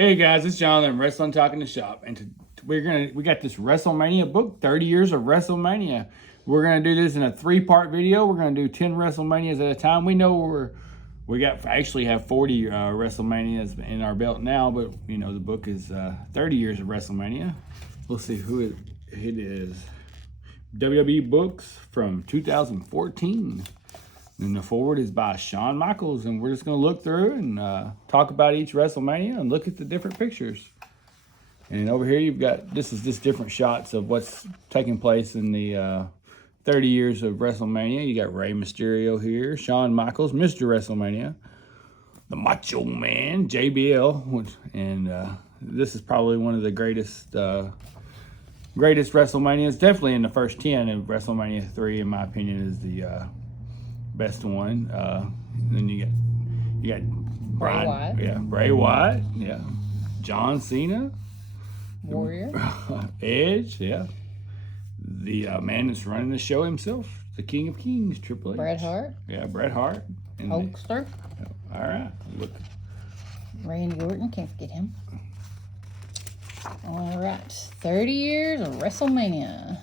Hey guys, it's Jonathan, Wrestling Talking the Shop, and we got this WrestleMania book, 30 years of WrestleMania. We're gonna do this in a 3-part video. We're gonna do 10 WrestleManias at a time. We know we actually have 40 WrestleManias in our belt now, but you know the book is 30 years of WrestleMania. We'll see who it is. WWE books from 2014. And the forward is by Shawn Michaels, and we're just going to look through and talk about each WrestleMania and look at the different pictures. And over here you've got, this is just different shots of what's taking place in the 30 years of WrestleMania. You got Rey Mysterio here, Shawn Michaels, Mr. WrestleMania, the Macho Man, JBL, and this is probably one of the greatest WrestleManias, definitely in the first 10, and WrestleMania 3, in my opinion, is the best one. Then you got Bray Wyatt. Yeah, Bray Wyatt. Yeah, John Cena, Warrior, Edge. Yeah, the man that's running the show himself, the King of Kings, Triple H. Bret Hart. Yeah, Bret Hart. And Hulkster. All right, look. Randy Orton, can't forget him. All right, 30 years of WrestleMania.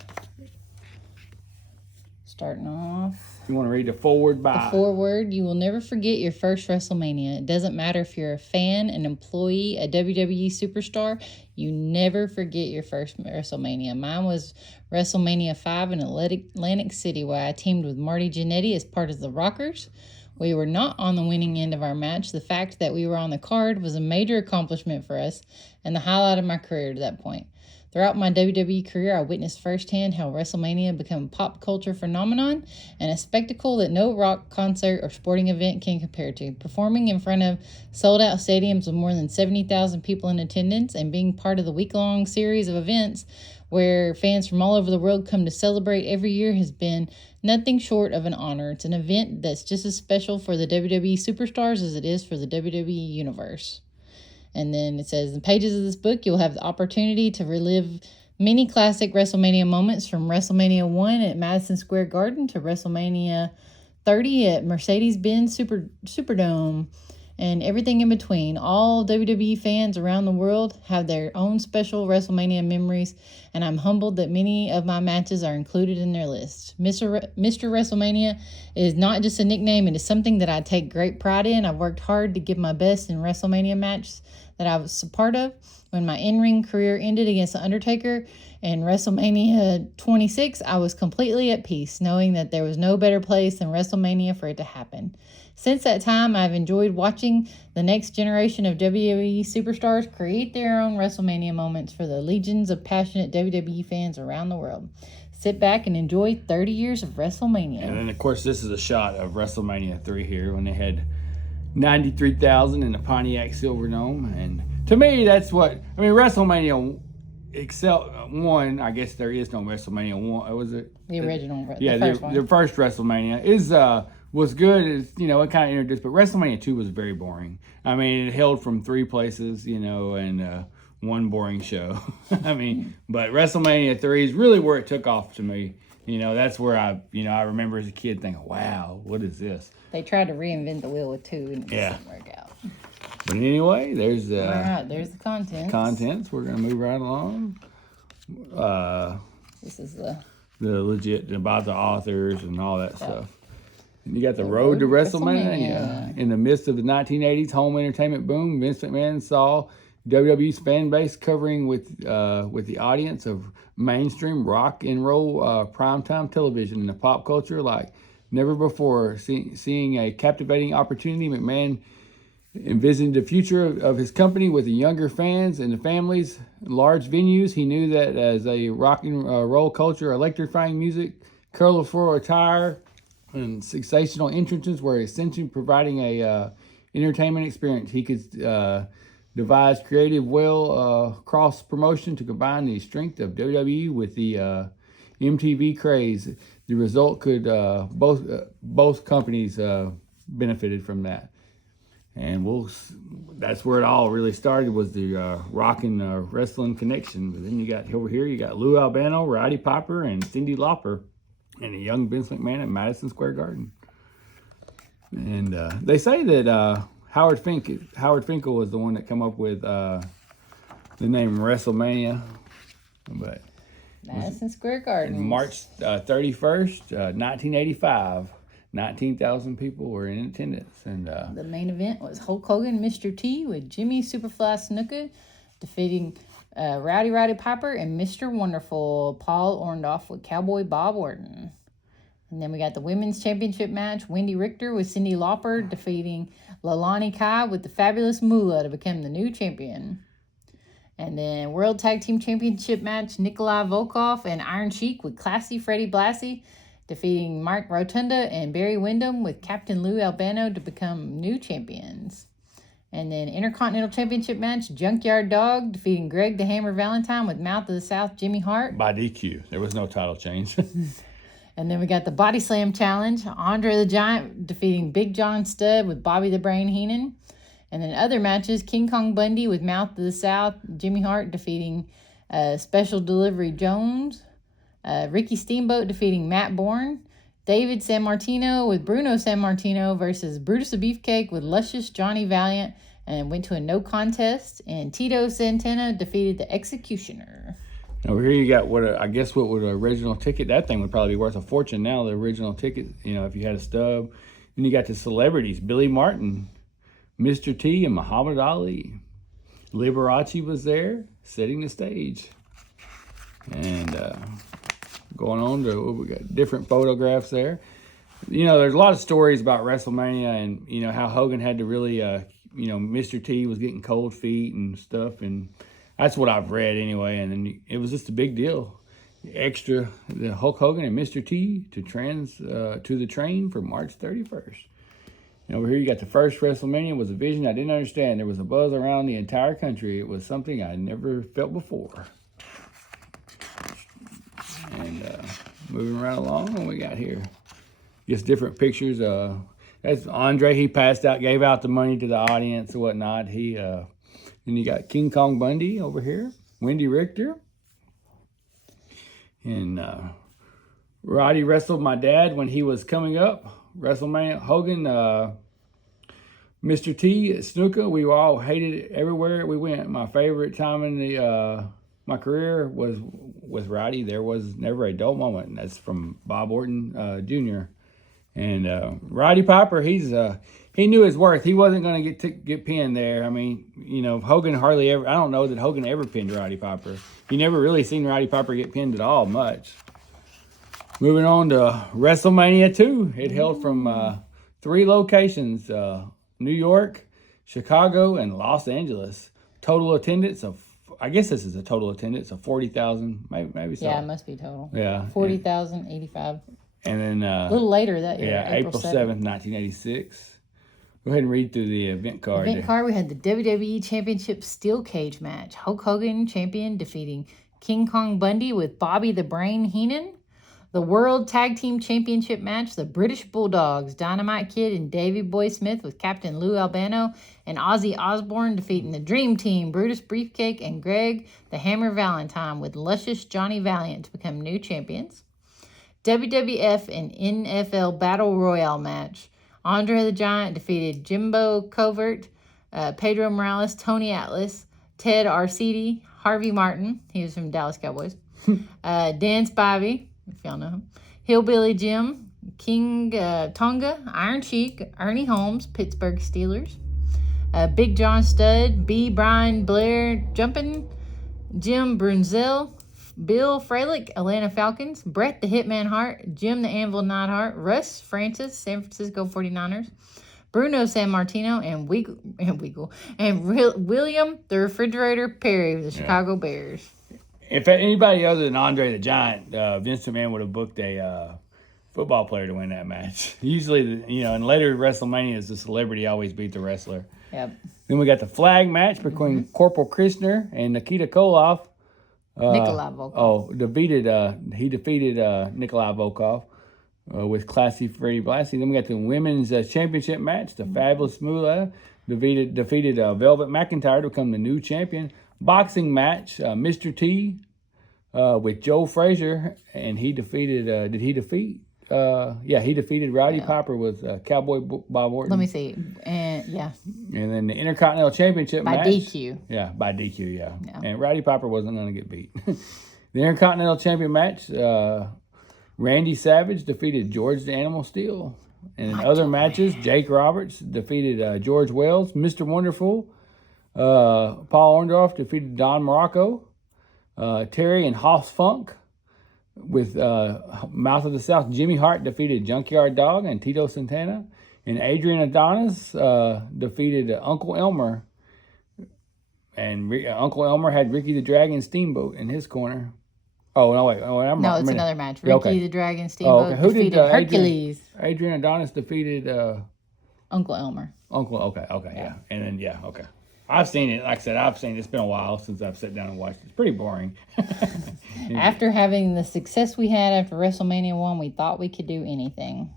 Starting off. You want to read the forward by? The forward, you will never forget your first WrestleMania. It doesn't matter if you're a fan, an employee, a WWE superstar, you never forget your first WrestleMania. Mine was WrestleMania 5 in Atlantic City, where I teamed with Marty Jannetty as part of the Rockers. We were not on the winning end of our match. The fact that we were on the card was a major accomplishment for us and the highlight of my career to that point. Throughout my WWE career, I witnessed firsthand how WrestleMania became a pop culture phenomenon and a spectacle that no rock concert or sporting event can compare to. Performing in front of sold-out stadiums with more than 70,000 people in attendance and being part of the week-long series of events where fans from all over the world come to celebrate every year has been nothing short of an honor. It's an event that's just as special for the WWE superstars as it is for the WWE universe. And then it says, in the pages of this book, you'll have the opportunity to relive many classic WrestleMania moments from WrestleMania 1 at Madison Square Garden to WrestleMania 30 at Mercedes-Benz Superdome and everything in between. All WWE fans around the world have their own special WrestleMania memories, and I'm humbled that many of my matches are included in their list. Mr. WrestleMania is not just a nickname, it is something that I take great pride in. I've worked hard to give my best in WrestleMania matches that I was a part of. When my in-ring career ended against The Undertaker in WrestleMania 26, I was completely at peace, knowing that there was no better place than WrestleMania for it to happen. Since that time, I've enjoyed watching the next generation of WWE superstars create their own WrestleMania moments for the legions of passionate WWE fans around the world. Sit back and enjoy 30 years of WrestleMania. And then, of course, this is a shot of WrestleMania 3 here when they had 93,000 in the Pontiac Silverdome. And to me, that's what, I mean, WrestleMania one, I guess there is no WrestleMania 1. Was it? The original, yeah, the first one. The first WrestleMania was good. It's, you know, it kind of introduced, but WrestleMania 2 was very boring. I mean, it held from 3 places, you know, and one boring show. I mean, but WrestleMania 3 is really where it took off to me. You know, that's where I remember as a kid thinking, wow, what is this? They tried to reinvent the wheel with 2 and it didn't work out. But anyway, there's all right, there's the contents. We're gonna move right along. This is the legit about the authors and all that stuff. And you got the road to WrestleMania. In the midst of the 1980s home entertainment boom, Vince McMahon saw WWE's fan base covering with the audience of mainstream rock and roll primetime television in the pop culture like never before. Seeing a captivating opportunity, McMahon envisioned the future of his company with the younger fans and the families, large venues. He knew that as a rock and roll culture, electrifying music, colorful attire, and sensational entrances were essentially providing a entertainment experience. He could devise creative cross promotion to combine the strength of WWE with the MTV craze. The result could both companies benefited from that. And that's where it all really started, was the rock and wrestling connection. But then you got over here, you got Lou Albano, Roddy Piper, and Cyndi Lauper, and a young Vince McMahon at Madison Square Garden. And they say that Howard Finkel was the one that come up with the name WrestleMania, but Madison Square Garden. March 31st, 1985. 19,000 people were in attendance, and the main event was Hulk Hogan, Mr. T, with Jimmy Superfly Snuka defeating Rowdy Roddy Piper and Mr. Wonderful Paul Orndorff with Cowboy Bob Orton. And then we got the women's championship match, Wendy Richter with Cyndi Lauper defeating Lalani Kai with the Fabulous Moolah to become the new champion. And then World Tag Team Championship match, Nikolai Volkov and Iron Sheik with Classy Freddie Blassie defeating Mark Rotunda and Barry Windham with Captain Lou Albano to become new champions. And then Intercontinental Championship match, Junkyard Dog defeating Greg the Hammer Valentine with Mouth of the South Jimmy Hart. By DQ. There was no title change. And then we got the Body Slam Challenge, Andre the Giant defeating Big John Studd with Bobby the Brain Heenan. And then other matches, King Kong Bundy with Mouth of the South, Jimmy Hart defeating Special Delivery Jones. Ricky Steamboat defeating Matt Bourne. David Sammartino with Bruno Sammartino versus Brutus the Beefcake with Luscious Johnny Valiant, and went to a no contest. And Tito Santana defeated the Executioner. Over here you got what would an original ticket. That thing would probably be worth a fortune now. The original ticket, if you had a stub. Then you got the celebrities: Billy Martin, Mr. T, and Muhammad Ali. Liberace was there, setting the stage, and going on to we got different photographs there. There's a lot of stories about WrestleMania, and how Hogan had to really, Mr. T was getting cold feet and stuff, and that's what I've read anyway. And then it was just a big deal. The Hulk Hogan and Mr. T to the train for March 31st. And over here you got the first WrestleMania was a vision I didn't understand. There was a buzz around the entire country. It was something I never felt before. And moving right along, what we got here? Just different pictures. That's Andre. He passed out, gave out the money to the audience and whatnot. Then you got King Kong Bundy over here, Wendy Richter, and Roddy wrestled my dad when he was coming up. WrestleMania, Hogan, Mr. T, Snuka. We all hated it everywhere we went. My favorite time in my career was with Roddy. There was never a dull moment. And that's from Bob Orton Jr. And Roddy Piper, he knew his worth. He wasn't going to get pinned there. I mean, Hogan hardly ever. I don't know that Hogan ever pinned Roddy Piper. You never really seen Roddy Piper get pinned at all much. Moving on to WrestleMania 2. It held from 3 locations: New York, Chicago, and Los Angeles. Total attendance of, I guess this is a total attendance of 40,000, maybe so. Yeah, it must be total. Yeah. 40,085. And then a little later that year, April 7th, 1986. Go ahead and read through the event card. We had the WWE Championship Steel Cage match. Hulk Hogan, champion, defeating King Kong Bundy with Bobby the Brain Heenan. The World Tag Team Championship match, the British Bulldogs, Dynamite Kid and Davey Boy Smith with Captain Lou Albano and Ozzy Osbourne defeating the Dream Team, Brutus Briefcake and Greg the Hammer Valentine with Luscious Johnny Valiant to become new champions. WWF and NFL Battle Royale match. Andre the Giant defeated Jimbo Covert, Pedro Morales, Tony Atlas, Ted Arcidi, Harvey Martin, he was from Dallas Cowboys, Dan Spivey, if y'all know him, Hillbilly Jim, King Tonga, Iron Sheik, Ernie Holmes, Pittsburgh Steelers, Big John Studd, B. Brian Blair, Jumpin', Jim Brunzell, Bill Fralick, Atlanta Falcons, Bret the Hitman Hart, Jim the Anvil Neidhart, Russ Francis, San Francisco 49ers, Bruno Sammartino, and William the Refrigerator Perry of the Chicago Bears. If anybody other than Andre the Giant, Vince McMahon would have booked a football player to win that match. Usually, in later WrestleManias, the celebrity always beat the wrestler. Yep. Then we got the flag match between Corporal Kirchner and Nikita Koloff. Nikolai Volkov. He defeated Nikolai Volkov with Classy Freddie Blassie. Then we got the women's championship match. The Fabulous Moolah defeated Velvet McIntyre to become the new champion. Boxing match, Mr. T with Joe Frazier, and he defeated. Did he defeat he defeated Rowdy Piper with Cowboy Bob Orton. Let me see. And And then the Intercontinental Championship by match. DQ. Yeah, by DQ, yeah. Yeah. And Rowdy Piper wasn't going to get beat. The Intercontinental Champion match, Randy Savage defeated George the Animal Steel. And in other matches, Jake Roberts defeated George Wells. Mr. Wonderful, Paul Orndorff defeated Don Morocco. Terry and Hoss Funk with Mouth of the South. Jimmy Hart defeated Junkyard Dog and Tito Santana. And Adrian Adonis defeated Uncle Elmer. And Uncle Elmer had Ricky the Dragon Steamboat in his corner. Oh, no, wait. Oh, it's another match. Ricky the Dragon Steamboat Who defeated did, Hercules. Adrian Adonis defeated... Uncle Elmer. Okay, yeah. And then, okay. I've seen it. Like I said, I've seen it. It's been a while since I've sat down and watched it. It's pretty boring. After having the success we had after WrestleMania 1, we thought we could do anything.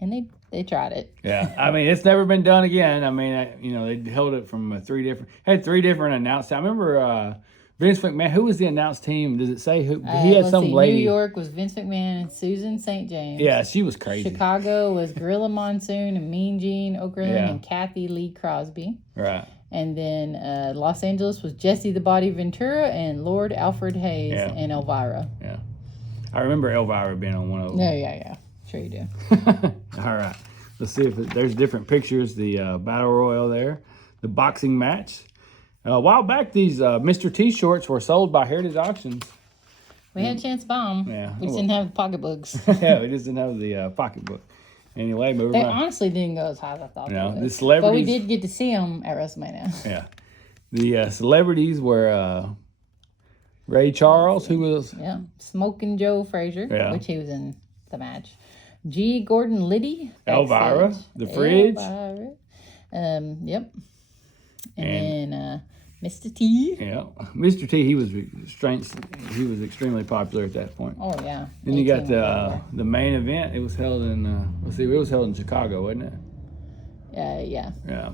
And they tried it. Yeah. I mean, it's never been done again. I mean, they held it from three different announcers. I remember Vince McMahon. Who was the announced team? Does it say who? He had some lady. New York was Vince McMahon and Susan St. James. Yeah, she was crazy. Chicago was Gorilla Monsoon and Mean Gene Okerlund and Kathy Lee Crosby. Right. And then Los Angeles was Jesse the Body Ventura and Lord Alfred Hayes and Elvira. Yeah. I remember Elvira being on one of them. Yeah. Sure you do. All right. Let's see if there's different pictures. The Battle Royal there. The boxing match. A while back, these Mr. T shorts were sold by Heritage Auctions. We had a chance to buy them. Yeah. We just didn't have the pocketbooks. Yeah, we just didn't have the pocketbook. Anyway, moving on. They honestly didn't go as high as I thought they would. The celebrities. But we did get to see them at WrestleMania. Yeah. The celebrities were Ray Charles, who was... Yeah. Smoking Joe Frazier, which he was in the match. G. Gordon Liddy. Elvira. The Fridge. Elvira. Yep. And then Mr. T. Yeah. Mr. T, he was extremely popular at that point. Oh, yeah. Then you got the main event. It was held in, it was held in Chicago, wasn't it? Yeah. Yeah, I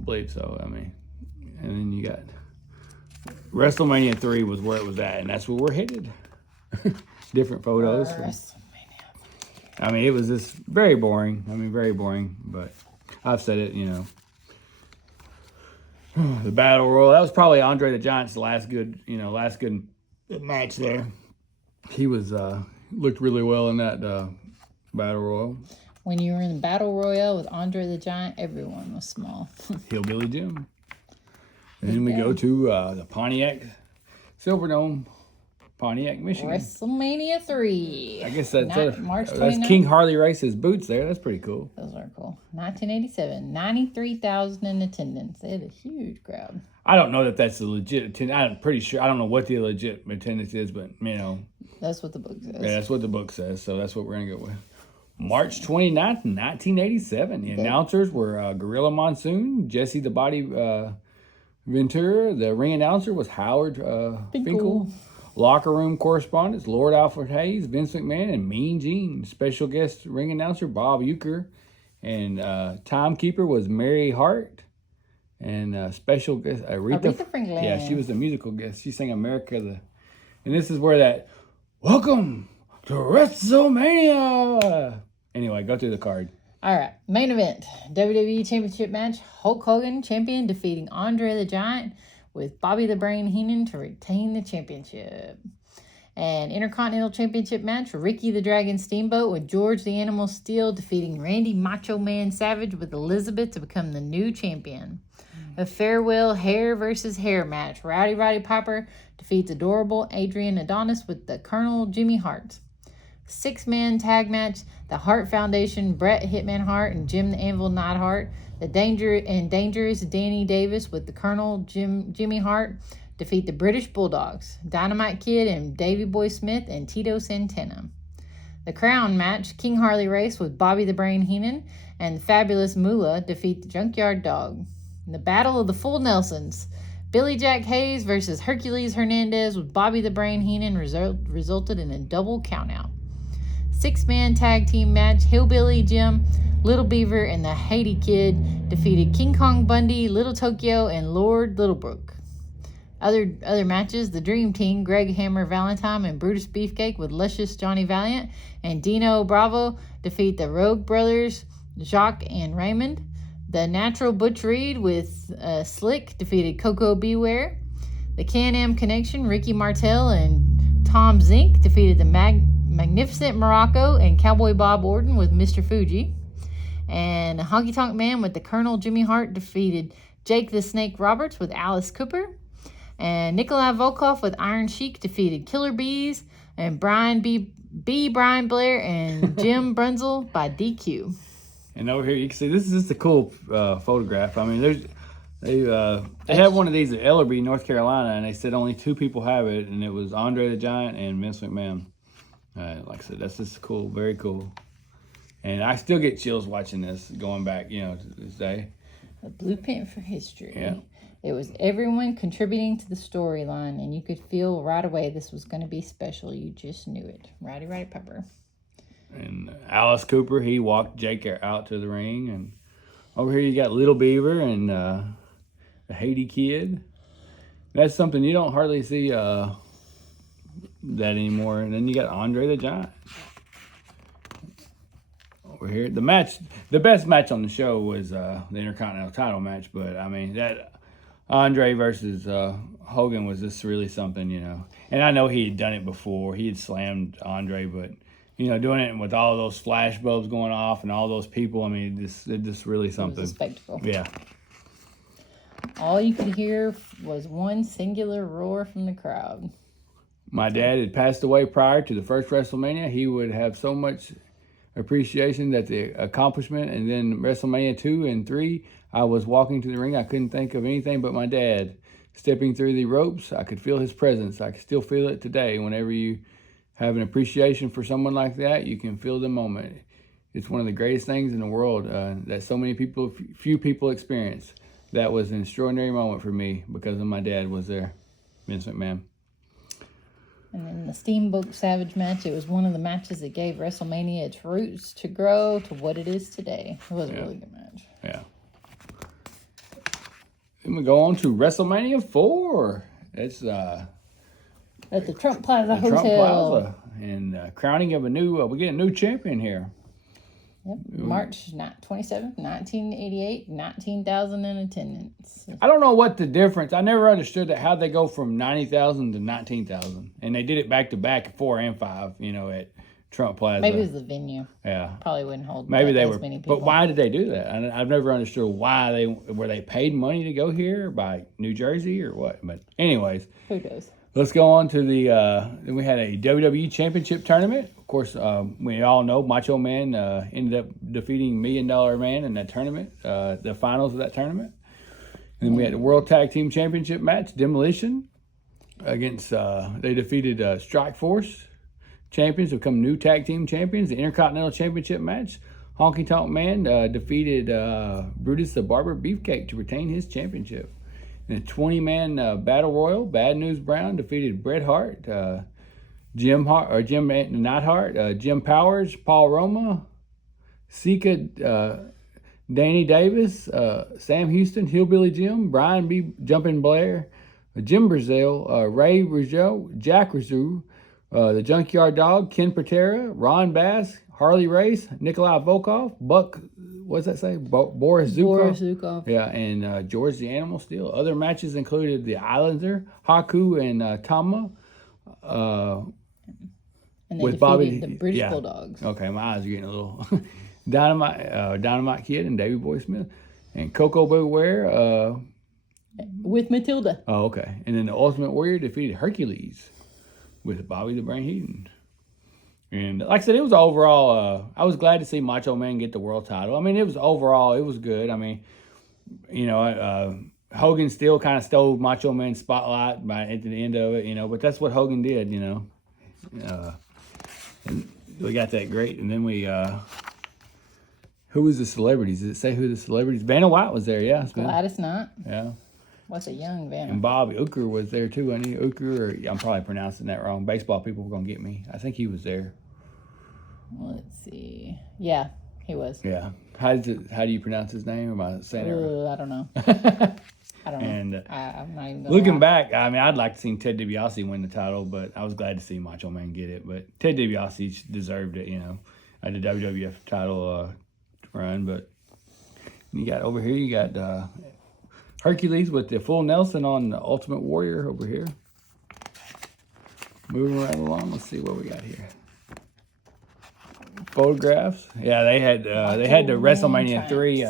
believe so. I mean, and then you got WrestleMania 3 was where it was at, and that's where we're headed. Different photos. I mean, it was just very boring. Very boring, but I've said it, The Battle Royal. That was probably Andre the Giant's last good match there. He was looked really well in that Battle Royal. When you were in the Battle Royal with Andre the Giant, everyone was small. Hillbilly Jim. And then we go to the Pontiac Silverdome, Pontiac, Michigan. WrestleMania 3. I guess that's March 29th. That's King Harley Race's boots there. That's pretty cool. Those are cool. 1987, 93,000 in attendance. They had a huge crowd. I don't know that that's the legit attendance. I'm pretty sure. I don't know what the legit attendance is, but, That's what the book says. Yeah, that's what the book says, so that's what we're going to go with. March 29th, 1987. The announcers were Gorilla Monsoon, Jesse the Body Ventura. The ring announcer was Howard Finkel. Locker room correspondents, Lord Alfred Hayes, Vince McMahon, and Mean Gene. Special guest ring announcer, Bob Uecker. And timekeeper was Mary Hart. And special guest, Aretha Franklin. Yeah, she was the musical guest. She sang America. And this is where that, welcome to WrestleMania. Anyway, go through the card. All right, main event. WWE Championship match. Hulk Hogan, champion, defeating Andre the Giant, with Bobby the Brain Heenan to retain the championship. And Intercontinental Championship match, Ricky the Dragon Steamboat with George the Animal Steel defeating Randy Macho Man Savage with Elizabeth to become the new champion. A farewell hair versus hair match, Roddy Piper defeats adorable Adrian Adonis with the Colonel Jimmy Hart. 6-man tag match, the Hart Foundation, Bret Hitman Hart and Jim the Anvil Neidhart, the dangerous Danny Davis with the Colonel Jimmy Hart defeat the British Bulldogs, Dynamite Kid and Davey Boy Smith and Tito Santana. The Crown match, King Harley Race with Bobby the Brain Heenan and the Fabulous Moolah defeat the Junkyard Dog. In the Battle of the Full Nelsons, Billy Jack Hayes versus Hercules Hernandez with Bobby the Brain Heenan resulted in a double countout. 6-man tag team match, Hillbilly Jim, Little Beaver, and the Haiti Kid defeated King Kong Bundy, Little Tokyo, and Lord Littlebrook. Other matches, the Dream Team, Greg Hammer Valentine and Brutus Beefcake with Luscious Johnny Valiant and Dino Bravo defeat the Rogue Brothers, Jacques and Raymond. The Natural Butch Reed with Slick defeated Coco Beware. The Can-Am Connection, Ricky Martel and Tom Zink defeated the Magnificent Morocco and Cowboy Bob Orton with Mr. Fuji. And Honky Tonk Man with the Colonel Jimmy Hart defeated Jake the Snake Roberts with Alice Cooper. And Nikolai Volkov with Iron Sheik defeated Killer Bees and Brian Blair and Jim Brunzel by DQ. And over here, you can see this is just a cool photograph. I mean, they had one of these at Ellerby, North Carolina, and they said only 2 people have it, and it was Andre the Giant and Vince McMahon. Like I said, that's just cool, very cool. And I still get chills watching this, going back, to this day. A blueprint for history. Yeah. It was everyone contributing to the storyline, and you could feel right away this was going to be special. You just knew it. Righty, Pepper. And Alice Cooper, he walked Jake out to the ring. And over here you got Little Beaver and the Haiti Kid. That's something you don't hardly see that anymore. And then you got Andre the Giant. Over here, the best match on the show was the Intercontinental title match. But, I mean, that Andre versus Hogan was just really something, And I know he had done it before. He had slammed Andre, but... doing it with all those flash bulbs going off and all those people, I mean, it's just really something. It was a spectacle. Yeah. All you could hear was one singular roar from the crowd. My dad had passed away prior to the first WrestleMania. He would have so much appreciation that the accomplishment, and then WrestleMania 2 and 3, I was walking to the ring. I couldn't think of anything but my dad. Stepping through the ropes, I could feel his presence. I can still feel it today. Whenever you have an appreciation for someone like that, you can feel the moment. It's one of the greatest things in the world that so many people, few people experience. That was an extraordinary moment for me because of my dad was there, Vince McMahon. And then the Steamboat Savage match, it was one of the matches that gave WrestleMania its roots to grow to what it is today. It was a really good match. Yeah. Then we go on to WrestleMania 4. It's at the Trump Plaza Hotel. Trump Plaza. And crowning of we get a new champion here. Yep. March 27th, 1988, 19,000 in attendance. I don't know what the difference. I never understood that, how they go from 90,000 to 19,000. And they did it back to back, 4 and 5, at Trump Plaza. Maybe it was the venue. Yeah. Probably wouldn't hold Maybe they as were, many people. but why did they do that? I've never understood why were they paid money to go here by New Jersey or what? But anyways. Who knows? Let's go on to then we had a WWE Championship tournament. Of course, we all know Macho Man ended up defeating $1 Million Man in that tournament, the finals of that tournament. And then we had the World Tag Team Championship match, Demolition, against, they defeated Strike Force champions, become new tag team champions. The Intercontinental Championship match, Honky Tonk Man defeated Brutus the Barber Beefcake to retain his championship. In a 20-man battle royal, Bad News Brown defeated Bret Hart, Jim Neidhart, Jim Powers, Paul Roma, Sika, Danny Davis, Sam Houston, Hillbilly Jim, Brian B. Jumpin' Blair, Jim Brazil, Ray Rougeau, Jack Rougeau, the Junkyard Dog, Ken Patera, Ron Bass, Harley Race, Nikolai Volkov, Buck, what's that say? Boris Zukov. Yeah, and George the Animal Steel. Other matches included the Islander, Haku, and Tama. And they with defeated Bobby, the British Bulldogs. Okay, my eyes are getting a little Dynamite Kid and Davey Boy Smith, and Coco Beware. With Matilda. Oh, okay. And then the Ultimate Warrior defeated Hercules with Bobby the Brain Heenan. And like I said, it was overall, I was glad to see Macho Man get the world title. I mean, it was good. I mean, Hogan still kind of stole Macho Man's spotlight at the end of it, but that's what Hogan did, and we got that great. And then who was the celebrities? Did it say who the celebrities? Vanna White was there, yeah. Gladys Knight. Yeah. What's a young Vanna? And Bob Uecker was there too, wasn't he? Uecker, I'm probably pronouncing that wrong. Baseball people were going to get me. I think he was there. Let's see. Yeah, he was. Yeah. How do you pronounce his name? Am I saying it right? I don't know. I don't know. And I'm not even gonna looking lie. back, I mean, I'd like to see Ted DiBiase win the title, but I was glad to see Macho Man get it. But Ted DiBiase deserved it, at the WWF title run. But you got over here, you got Hercules with the full Nelson on the Ultimate Warrior over here. Moving right along, let's see what we got here. Photographs. Yeah, they had the WrestleMania 3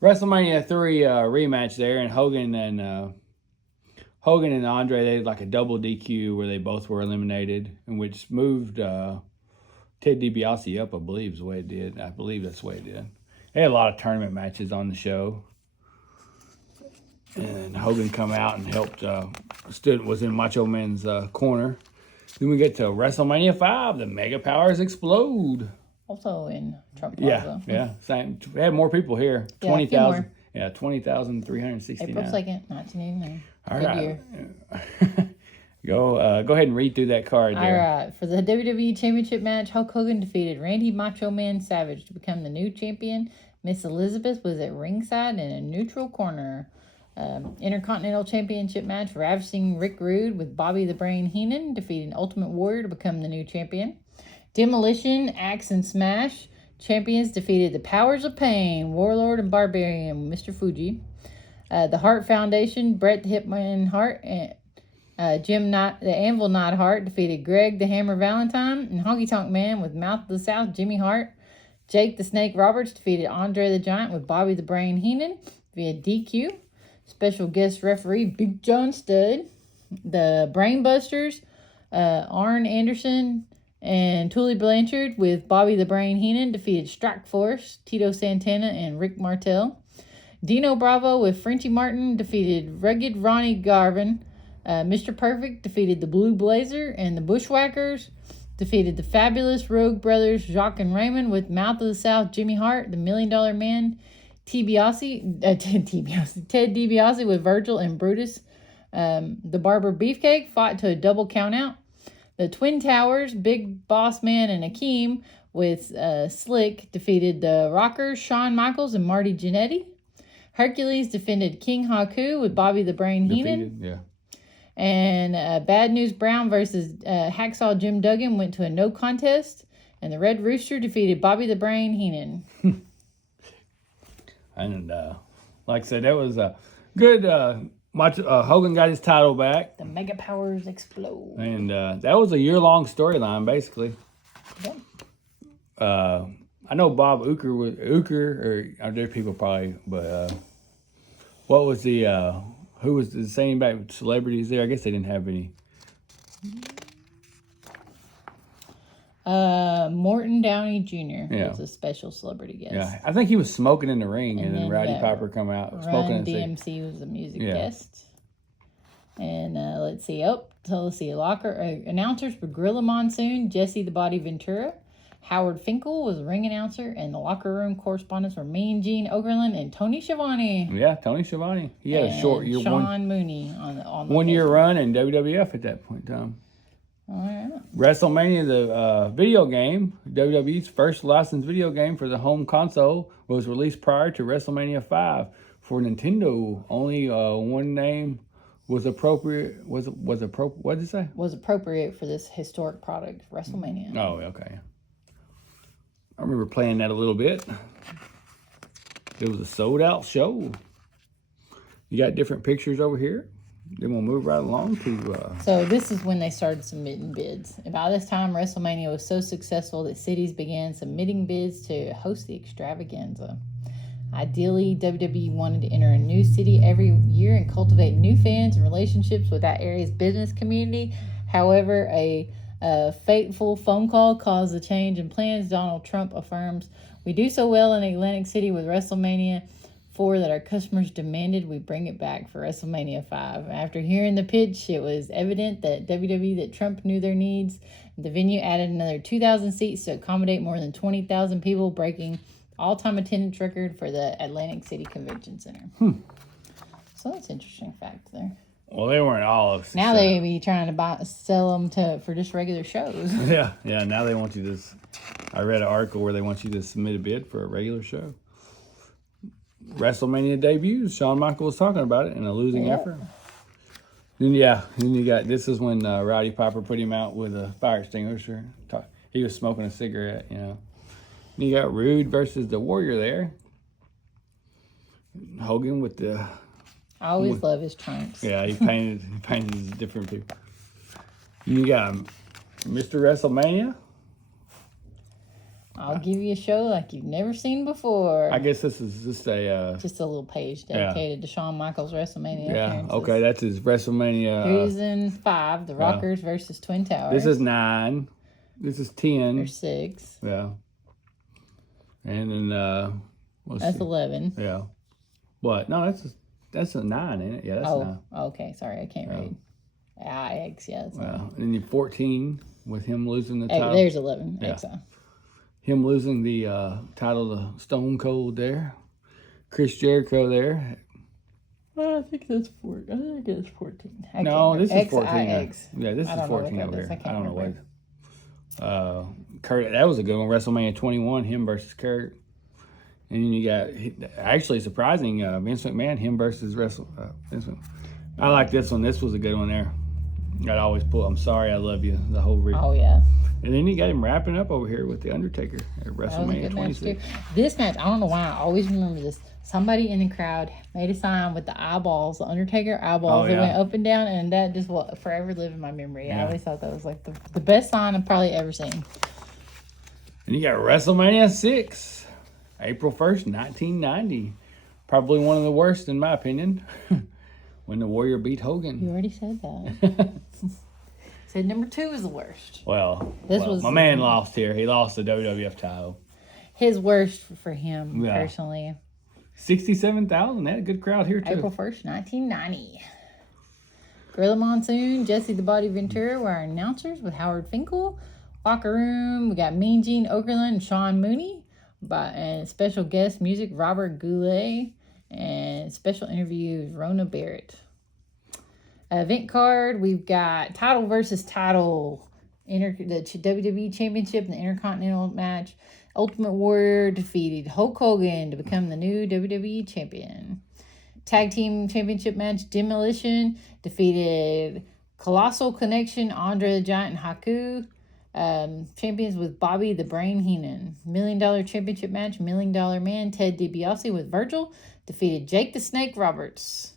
rematch there, and Hogan and Andre, they had like a double DQ where they both were eliminated, and which moved Ted DiBiase up, I believe is the way it did. I believe that's the way it did. They had a lot of tournament matches on the show. And Hogan come out and helped, was in Macho Man's corner. Then we get to WrestleMania 5, the Mega Powers explode. Also in Trump Plaza. Yeah. Same. We had more people here. Yeah, 20,000. Yeah, 20,369. April 2nd, 1989. All Good right. year. Go ahead and read through that card there. All right. For the WWE Championship match, Hulk Hogan defeated Randy Macho Man Savage to become the new champion. Miss Elizabeth was at ringside in a neutral corner. Intercontinental Championship match, Ravishing Rick Rude with Bobby the Brain Heenan defeating Ultimate Warrior to become the new champion. Demolition, Axe, and Smash champions defeated the Powers of Pain, Warlord and Barbarian, Mr. Fuji. The Hart Foundation, Bret the Hitman Hart, and Jim Knight, the Anvil Knight Hart defeated Greg the Hammer Valentine, and Honky Tonk Man with Mouth of the South, Jimmy Hart. Jake the Snake Roberts defeated Andre the Giant with Bobby the Brain Heenan via DQ. Special guest referee, Big John Studd. The Brainbusters, Arn Anderson and Tully Blanchard with Bobby the Brain Heenan defeated Strike Force, Tito Santana and Rick Martel. Dino Bravo with Frenchie Martin defeated Rugged Ronnie Garvin. Mr. Perfect defeated the Blue Blazer, and the Bushwhackers defeated the Fabulous Rogue Brothers, Jacques and Raymond with Mouth of the South, Jimmy Hart, the $1 Million Man, Ted DiBiase with Virgil and Brutus. The Barber Beefcake fought to a double countout. The Twin Towers, Big Boss Man and Akeem with Slick defeated the Rockers, Shawn Michaels and Marty Jannetty. Hercules defended King Haku with Bobby the Brain Heenan. Yeah. And Bad News Brown versus Hacksaw Jim Duggan went to a no contest. And the Red Rooster defeated Bobby the Brain Heenan. And like I said, that was a good. Hogan got his title back. The Mega Powers explode. And that was a year-long storyline, basically. Yep. I know Bob Uecker, or other people probably, but what was who was the same back celebrities there? I guess they didn't have any. Morton Downey Jr. was a special celebrity guest. Yeah, I think he was smoking in the ring, and then Rowdy Piper come out smoking. Run DMC was a music guest. And let's see. Announcers were Gorilla Monsoon, Jesse the Body Ventura, Howard Finkel was a ring announcer, and the locker room correspondents were Mean Gene Okerlund and Tony Schiavone. Yeah, Tony Schiavone. He had a short year. Sean Mooney on the 1 year run in WWF at that point in time. All right. WrestleMania, the video game, WWE's first licensed video game for the home console, was released prior to WrestleMania 5 for Nintendo. Only one name was appropriate. Was appropriate? What did it say? Was appropriate for this historic product, WrestleMania. Oh, okay. I remember playing that a little bit. It was a sold-out show. You got different pictures over here. Then we'll move right along to... So this is when they started submitting bids. And by this time, WrestleMania was so successful that cities began submitting bids to host the extravaganza. Ideally, WWE wanted to enter a new city every year and cultivate new fans and relationships with that area's business community. However, a fateful phone call caused a change in plans. Donald Trump affirms, "We do so well in Atlantic City with WrestleMania 4 that our customers demanded we bring it back for WrestleMania 5. After hearing the pitch, it was evident that that Trump knew their needs. The venue added another 2,000 seats to accommodate more than 20,000 people, breaking all-time attendance record for the Atlantic City Convention Center. So that's an interesting fact there. Well, they weren't all of now they be trying to sell them for just regular shows. Yeah. Now they want you to. I read an article where they want you to submit a bid for a regular show. WrestleMania debuts. Shawn Michaels was talking about it in a losing effort. Then you got, this is when Rowdy Piper put him out with a fire extinguisher. He was smoking a cigarette, you know. Then you got Rude versus the Warrior there. Hogan with the... I always love his trunks. Yeah, he painted different people. You got Mr. WrestleMania. I'll give you a show like you've never seen before. I guess this is just a little page dedicated to Shawn Michaels' WrestleMania appearances. Okay, that's his WrestleMania. Season 5, The Rockers versus Twin Towers. This is 9. This is 10. There's 6. Yeah. And then that's 11. Yeah. What? No, that's a 9, ain't it? Yeah, that's 9. Okay. Sorry, I can't read. X, yeah. That's 9. And then you 14 with him losing the title. There's 11. Yeah. XO. Him losing the title to Stone Cold there. Chris Jericho there. I think that's 4. I think it's 14. No, this is 14. X. Yeah, this is 14 over here. I don't know what. Kurt, that was a good one. WrestleMania 21, him versus Kurt. And then you got, actually surprising, Vince McMahon, him versus Vince McMahon. I like this one. This was a good one there. I'd always pull, I'm sorry, I love you, the whole reason. Oh, yeah. And then you got him wrapping up over here with The Undertaker at WrestleMania 26. This match, I don't know why, I always remember this. Somebody in the crowd made a sign with the eyeballs, the Undertaker eyeballs that went up and down, and that just will forever live in my memory. I always thought that was like the best sign I've probably ever seen. And you got WrestleMania 6, April 1st, 1990. Probably one of the worst, in my opinion, when the Warrior beat Hogan. You already said that. Said number 2 is the worst. Well, my man lost here. He lost the WWF title. His worst for him, personally. 67,000. They had a good crowd here, too. April 1st, 1990. Gorilla Monsoon, Jesse the Body Ventura were our announcers with Howard Finkel. Locker Room, we got Mean Gene Okerlund and Sean Mooney. And special guest music, Robert Goulet. And special interview, Rona Barrett. Event card, we've got title versus title, the WWE Championship and the Intercontinental match. Ultimate Warrior defeated Hulk Hogan to become the new WWE Champion. Tag Team Championship match, Demolition defeated Colossal Connection, Andre the Giant, and Haku. Champions with Bobby the Brain Heenan. $1 Million Championship match, $1 Million Man, Ted DiBiase with Virgil defeated Jake the Snake Roberts.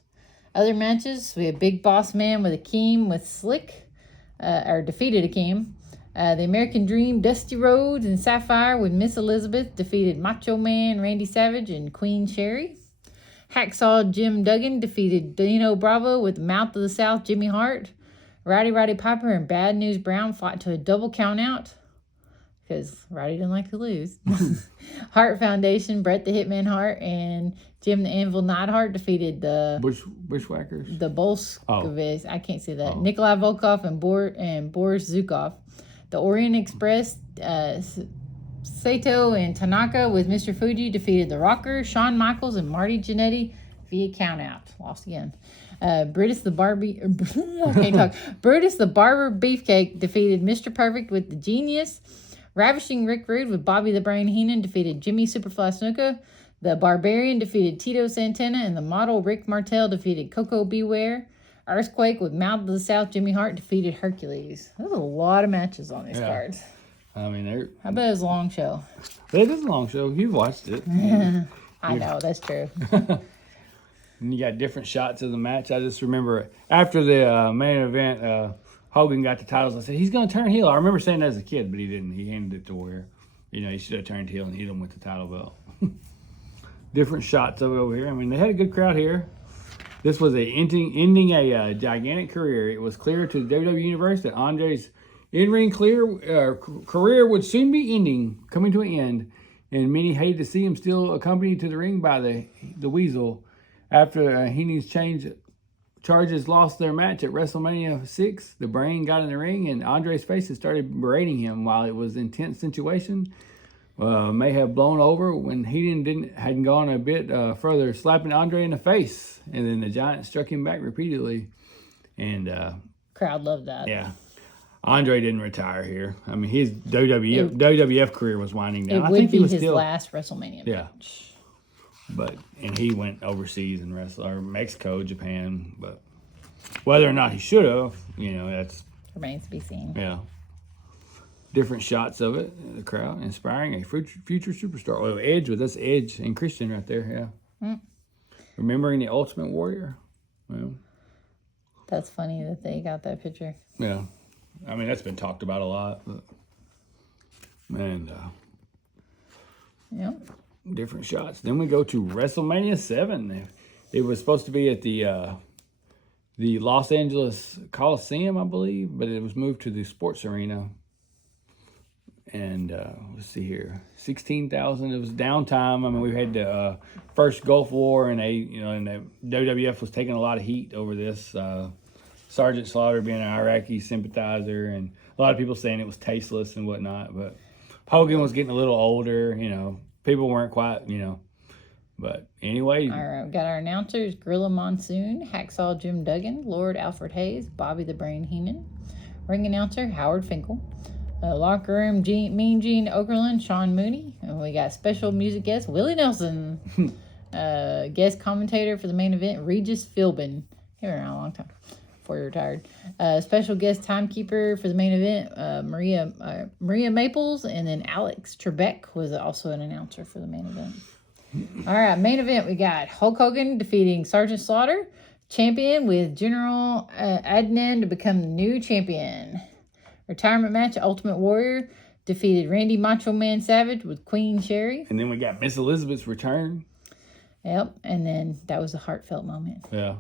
Other matches, we have Big Boss Man with Akeem with Slick, defeated Akeem. The American Dream, Dusty Rhodes and Sapphire with Miss Elizabeth defeated Macho Man, Randy Savage, and Queen Sherry. Hacksaw Jim Duggan defeated Dino Bravo with Mouth of the South, Jimmy Hart. Roddy Piper and Bad News Brown fought to a double count out because Roddy didn't like to lose. Hart Foundation, Bret the Hitman Hart and Jim the Anvil Neidhart defeated the Bushwhackers. The Bolsheviks. I can't see that. Nikolai Volkov and Boris Zukov. The Orient Express, Sato and Tanaka with Mr. Fuji defeated the Rockers. Shawn Michaels and Marty Jannetty via countout. Lost again. Brutus the Barber Beefcake defeated Mr. Perfect with the Genius. Ravishing Rick Rude with Bobby the Brain Heenan defeated Jimmy Superfly Snuka. The Barbarian defeated Tito Santana, and the model Rick Martel defeated Coco Beware. Earthquake with Mouth of the South, Jimmy Hart defeated Hercules. There's a lot of matches on these cards. I mean, I bet it was a long show. It is a long show. You've watched it. I know, that's true. And you got different shots of the match. I just remember after the main event, Hogan got the titles. I said, he's going to turn heel. I remember saying that as a kid, but he didn't. He handed it to Warrior. You know, he should have turned heel and hit him with the title belt. Different shots of it over here. I mean, they had a good crowd here. This was ending a gigantic career. It was clear to the WWE Universe that Andre's in-ring career would soon be coming to an end, and many hated to see him still accompanied to the ring by the Weasel. After Heenan's charges lost their match at WrestleMania 6, the Brain got in the ring, and Andre's faces started berating him while it was an intense situation. May have blown over when Heenan hadn't gone a bit further, slapping Andre in the face, and then the Giant struck him back repeatedly. And crowd loved that. Yeah, Andre didn't retire here. I mean, his WWF career was winding down. It would be his last WrestleMania match. And he went overseas and wrestled, or Mexico, Japan. But whether or not he should have, that's Remains to be seen. yeah. Different shots of it, the crowd, inspiring a future superstar. Oh, Edge with us, Edge and Christian right there, yeah. Remembering the Ultimate Warrior. Well, that's funny that they got that picture. Yeah. I mean, that's been talked about a lot. But, and Yep. different shots. Then we go to WrestleMania 7. It was supposed to be at the Los Angeles Coliseum, I believe, but it was moved to the Sports Arena. And let's see here, 16,000. It was downtime. I mean, we had the first Gulf War, and the WWF was taking a lot of heat over this. Sergeant Slaughter being an Iraqi sympathizer, and a lot of people saying it was tasteless and whatnot. But Hogan was getting a little older. People weren't quite. But anyway, all right, we got our announcers: Gorilla Monsoon, Hacksaw Jim Duggan, Lord Alfred Hayes, Bobby the Brain Heenan. Ring announcer Howard Finkel. Locker room, Mean Gene Okerlund, Sean Mooney. And we got special music guest, Willie Nelson. Guest commentator for the main event, Regis Philbin. He been around a long time before he retired. Special guest timekeeper for the main event, Maria Maples. And then Alex Trebek was also an announcer for the main event. All right, main event, we got Hulk Hogan defeating Sergeant Slaughter. Champion with General Adnan to become the new champion. Retirement match, Ultimate Warrior defeated Randy Macho Man Savage with Queen Sherry. And then we got Miss Elizabeth's return. Yep, and then that was a heartfelt moment. Yeah.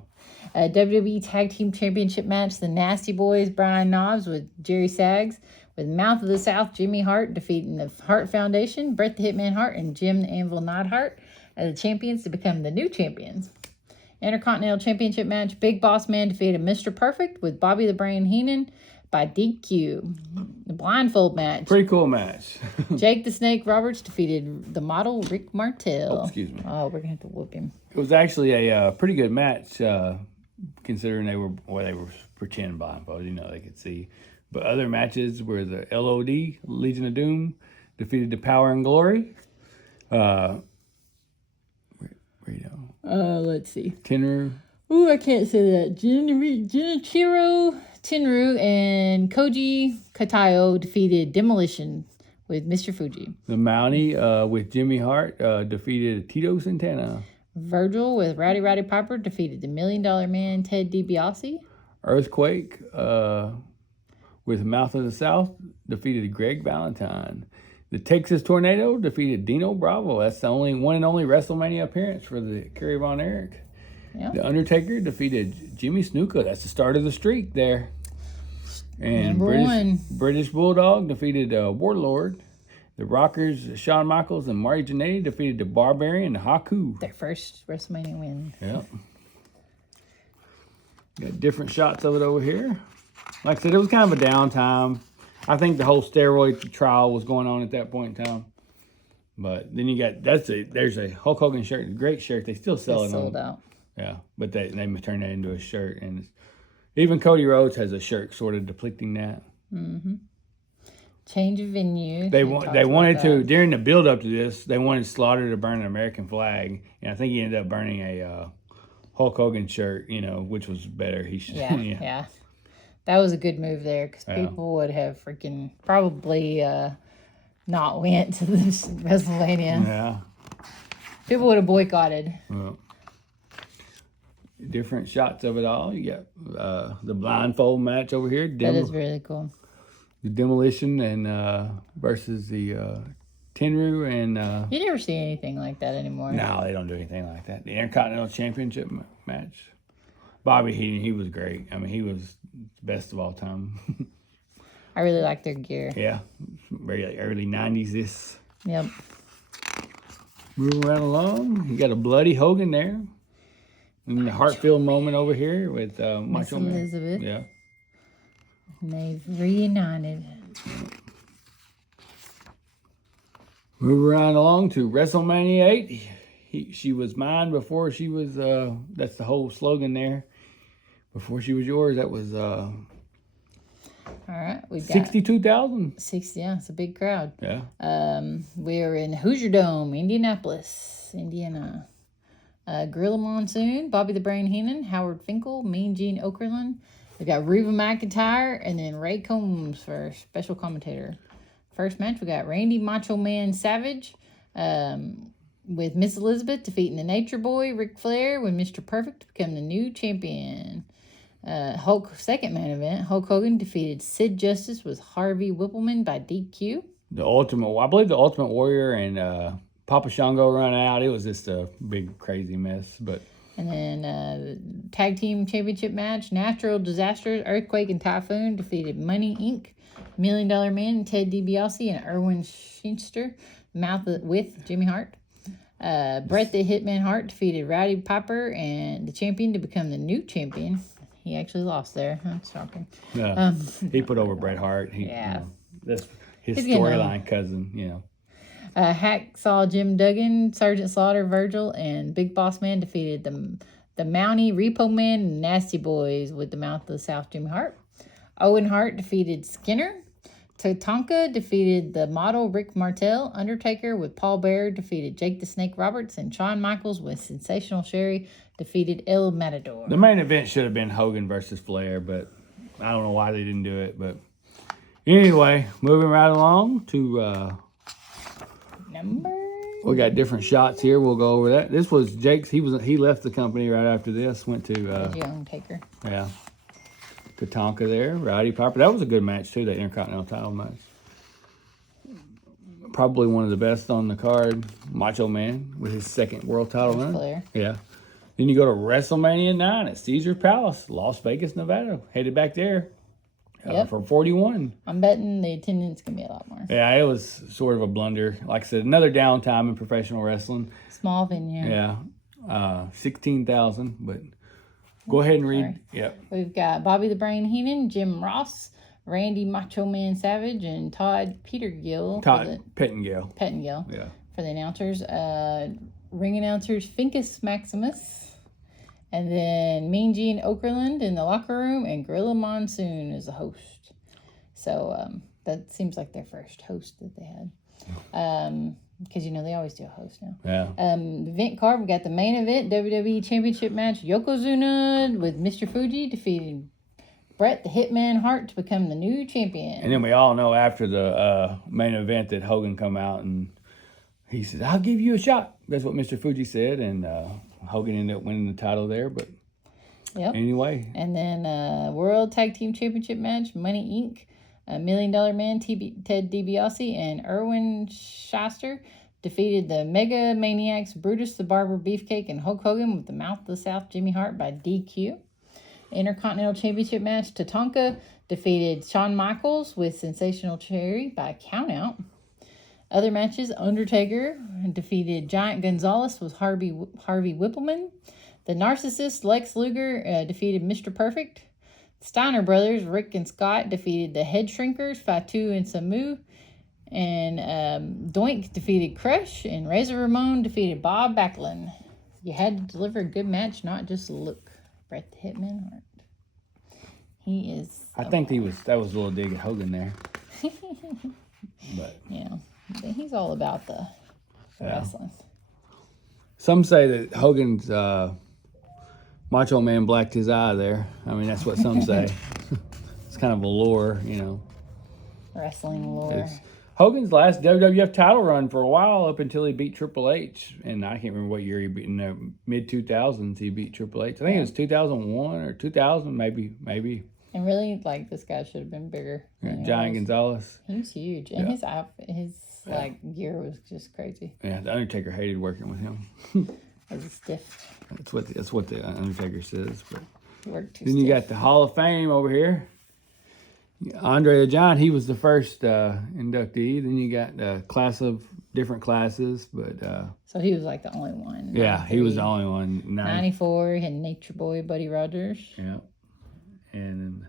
WWE Tag Team Championship match, the Nasty Boys, Brian Knobbs with Jerry Saggs. With Mouth of the South, Jimmy Hart defeating the Hart Foundation, Bret the Hitman Hart, and Jim the Anvil Neidhart as the champions to become the new champions. Intercontinental Championship match, Big Boss Man defeated Mr. Perfect with Bobby the Brain Heenan by DQ. The blindfold match. Pretty cool match. Jake the Snake Roberts defeated the model Rick Martel. Oh, excuse me. Oh, we're going to have to whoop him. It was actually a pretty good match, considering they were pretend blindfolded. They could see. But other matches were the LOD, Legion of Doom, defeated the Power and Glory. Where you go? Let's see. Tenru. Ooh, I can't say that. Junichiro Tenru and Koji Katayo defeated Demolition with Mr. Fuji. The Mountie with Jimmy Hart defeated Tito Santana. Virgil with Rowdy Roddy Piper defeated the $1 Million Man Ted DiBiase. Earthquake with Mouth of the South defeated Greg Valentine. The Texas Tornado defeated Dino Bravo. That's the one and only WrestleMania appearance for the Kerry Von Erich. Yep. The Undertaker defeated Jimmy Snuka. That's the start of the streak there. And British Bulldog defeated Warlord. The Rockers, Shawn Michaels and Marty Jannetty defeated the Barbarian and Haku. Their first WrestleMania win. Yep. Got different shots of it over here. Like I said, it was kind of a downtime. I think the whole steroid trial was going on at that point in time. But then you got, there's a Hulk Hogan shirt, a great shirt. They still sell it. Sold out. Yeah, but they turned that into a shirt. And even Cody Rhodes has a shirt sort of depicting that. Mm-hmm. Change of venue. They wanted to, during the build up to this, they wanted Slaughter to burn an American flag. And I think he ended up burning a Hulk Hogan shirt, which was better. Yeah. That was a good move there because people would have freaking probably not went to this WrestleMania. Yeah. People would have boycotted. Well, different shots of it all. You got the blindfold match over here. That is really cool. The Demolition and versus the Tenru and... you never see anything like that anymore. No, they don't do anything like that. The Intercontinental Championship match. Bobby Heenan, he was great. I mean, he was best of all time. I really like their gear. Yeah. Very early 90s this. Yep. Moving right along. You got a bloody Hogan there. And the heart-filled moment over here with Miss Elizabeth. Yeah. And they've reunited. Move right along to WrestleMania 8. She was mine before she was, that's the whole slogan there. Before she was yours, that was all right, we got 62,000. 60. Yeah, it's a big crowd. Yeah. We are in Hoosier Dome, Indianapolis, Indiana. Gorilla Monsoon, Bobby the Brain Heenan, Howard Finkel, Mean Gene Okerlund. We got Reba McEntire and then Ray Combs for special commentator. First match, we got Randy Macho Man Savage with Miss Elizabeth defeating the Nature Boy Ric Flair with Mr. Perfect to become the new champion. Second main event, Hulk Hogan defeated Sid Justice with Harvey Whippleman by DQ. I believe the Ultimate Warrior and Papa Shango run out. It was just a big crazy mess, but. And then tag team championship match, Natural Disasters, Earthquake and Typhoon defeated Money Inc., $1 Million Man, Ted DiBiase, and Erwin Shinster, with Jimmy Hart. Bret the Hitman Hart defeated Rowdy Piper and the champion to become the new champion. He actually lost there. That's shocking. Yeah, he put over Bret Hart. That's his storyline cousin, Hacksaw Jim Duggan, Sergeant Slaughter, Virgil, and Big Boss Man defeated the Mountie, Repo Man, and Nasty Boys with the Mouth of the South, Jimmy Hart. Owen Hart defeated Skinner. Tatanka defeated the model Rick Martel. Undertaker with Paul Bearer defeated Jake the Snake Roberts. And Shawn Michaels with Sensational Sherry defeated El Matador. The main event should have been Hogan versus Flair, but I don't know why they didn't do it. But anyway, moving right along to... We got different shots here. We'll go over that. This was Jake's. He left the company right after this. Went to Young Taker. Yeah. Tatanka there. Rowdy Piper. That was a good match too. That Intercontinental title match. Probably one of the best on the card. Macho Man with his second world title run. Flair. Yeah. Then you go to WrestleMania 9 at Caesars Palace, Las Vegas, Nevada. Headed back there. For 41. I'm betting the attendance can be a lot more. Yeah, it was sort of a blunder. Like I said, another downtime in professional wrestling. Small venue. Yeah, 16,000. But go ahead and read. Sorry. Yep. We've got Bobby the Brain Heenan, Jim Ross, Randy Macho Man Savage, and Todd Pettengill. Pettengill. Yeah. For the announcers. Ring announcers, Finkus Maximus. And then Mean Gene Okerlund in the locker room, and Gorilla Monsoon is the host. So that seems like their first host that they had. Because, they always do a host now. Yeah. The event card, we got the main event, WWE Championship match. Yokozuna with Mr. Fuji defeating Bret the Hitman Hart to become the new champion. And then we all know after the main event that Hogan come out and he said, "I'll give you a shot." That's what Mr. Fuji said, and Hogan ended up winning the title there. But anyway. And then World Tag Team Championship match, Money Inc., $1 Million Man, Ted DiBiase, and Erwin Schuster defeated the Mega Maniacs, Brutus the Barber Beefcake, and Hulk Hogan with the Mouth of the South, Jimmy Hart, by DQ. Intercontinental Championship match, Tatanka defeated Shawn Michaels with Sensational Cherry by countout. Other matches, Undertaker defeated Giant Gonzalez with Harvey Whippleman. The Narcissist, Lex Luger, defeated Mr. Perfect. Steiner Brothers, Rick and Scott, defeated the Head Shrinkers, Fatu and Samu. And Doink defeated Crush. And Razor Ramon defeated Bob Backlund. You had to deliver a good match, not just look. Bret the Hitman Hart. He is... I think that was a little dig at Hogan there. But he's all about the wrestling. Some say that Hogan's Macho Man blacked his eye there. I mean, that's what some say. It's kind of a lore, Wrestling lore. Hogan's last WWF title run for a while up until he beat Triple H. And I can't remember what year he beat. In the mid-2000s, he beat Triple H. I think it was 2001 or 2000, maybe. And really, this guy should have been bigger. Giant Gonzalez. He was huge. And his gear was just crazy. Yeah, the Undertaker hated working with him. As a stiff. That's what the Undertaker says. But worked too then stiff. You got the Hall of Fame over here. Andre the Giant, he was the first inductee. Then you got different classes, but so he was the only one. Yeah, he was the only one. 94, he had Nature Boy Buddy Rogers. Yeah, and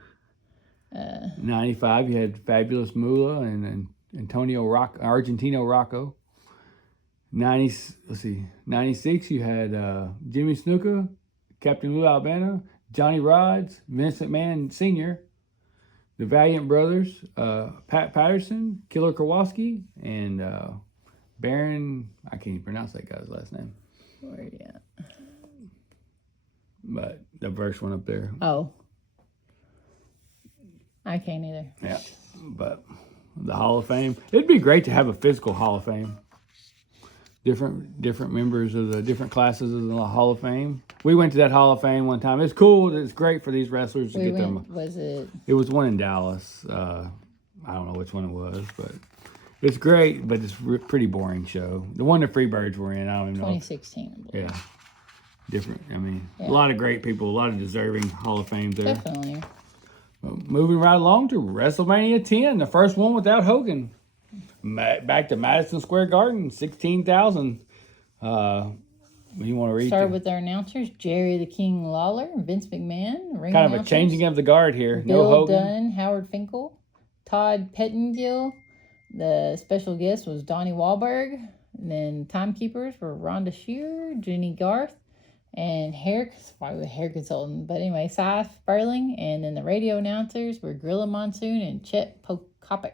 95, you had Fabulous Moolah and Argentino Rocco. 96, you had Jimmy Snuka, Captain Lou Albano, Johnny Rods, Vince McMahon Sr., the Valiant Brothers, Pat Patterson, Killer Kowalski, and Baron, I can't even pronounce that guy's last name. Where are you at? but the first one up there. Oh. I can't either. Yeah, but the Hall of Fame. It'd be great to have a physical Hall of Fame. Different members of the different classes of the Hall of Fame. We went to that Hall of Fame one time. It's cool. It's great for these wrestlers to get them. Was it? It was one in Dallas. I don't know which one it was, but it's great. But it's pretty boring show. The one the Freebirds were in, I don't even know. 2016. Yeah, different. I mean, a lot of great people, a lot of deserving Hall of Fame there. Definitely. Moving right along to WrestleMania 10, the first one without Hogan. Back to Madison Square Garden, 16,000. You want to read? Start with our announcers: Jerry the King Lawler, Vince McMahon. Ring kind of a changing of the guard here. Bill No Hogan. Dunn, Howard Finkel, Todd Pettengill. The special guest was Donnie Wahlberg. And then timekeepers were Rhonda Shearer, Jenny Garth, and hair consultant. But anyway, Cy Sperling. And then the radio announcers were Gorilla Monsoon and Chet Pokopic.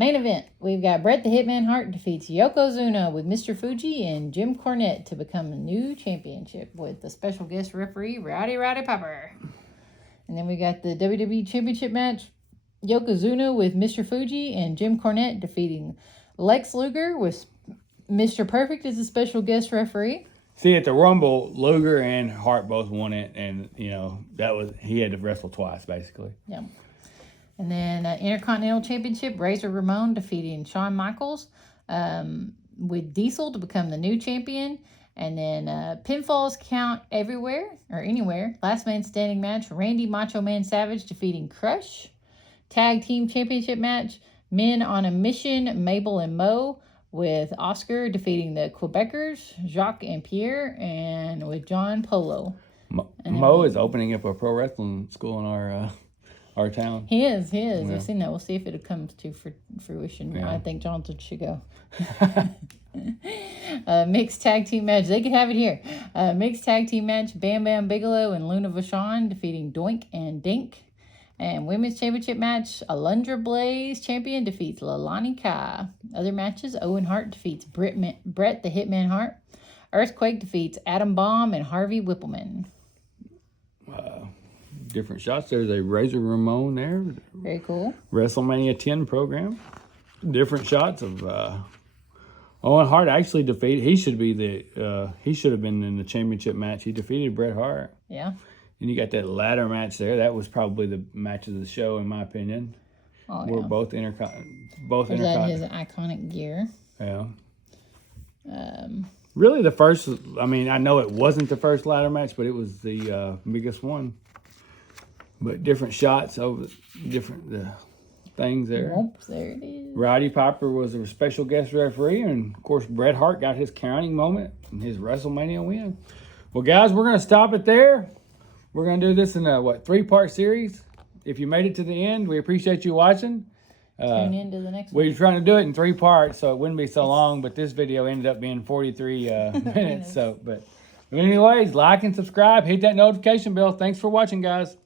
Main event, we've got Bret the Hitman Hart defeats Yokozuna with Mr. Fuji and Jim Cornette to become the new championship with the special guest referee, Rowdy Piper. And then we got the WWE Championship match, Yokozuna with Mr. Fuji and Jim Cornette defeating Lex Luger with Mr. Perfect as a special guest referee. See, at the Rumble, Luger and Hart both won it, and, he had to wrestle twice, basically. Yeah. And then Intercontinental Championship, Razor Ramon defeating Shawn Michaels with Diesel to become the new champion. And then pinfalls count everywhere or anywhere. Last man standing match, Randy Macho Man Savage defeating Crush. Tag Team Championship match, Men on a Mission, Mabel and Mo with Oscar defeating the Quebecers, Jacques and Pierre, and with John Polo. Mo is opening up a pro wrestling school in our town. He is. Yeah. I've seen that. We'll see if it comes to fruition. Yeah. I think Johnson should go. Mixed tag team match. They could have it here. Mixed tag team match. Bam Bam Bigelow and Luna Vachon defeating Doink and Dink. And women's championship match. Alundra Blaze champion defeats Lalani Kai. Other matches. Owen Hart defeats Bret the Hitman Hart. Earthquake defeats Adam Bomb and Harvey Whippleman. Different shots. There's a Razor Ramon there. Very cool. WrestleMania 10 program. Different shots of Owen Hart actually defeated. He should have been in the championship match. He defeated Bret Hart. Yeah. And you got that ladder match there. That was probably the match of the show, in my opinion. Oh, yeah. We're both intercontinental. Was that his iconic gear? Yeah. Really, the first. I mean, I know it wasn't the first ladder match, but it was the biggest one. But different shots of different things there. Nope, there it is. Rowdy Piper was a special guest referee, and of course, Bret Hart got his crowning moment and his WrestleMania win. Well, guys, we're going to stop it there. We're going to do this in a 3-part series. If you made it to the end, we appreciate you watching. Tune in to the next one. We were trying to do it in 3 parts, so it wouldn't be so long. But this video ended up being 43 minutes. But anyways, like and subscribe. Hit that notification bell. Thanks for watching, guys.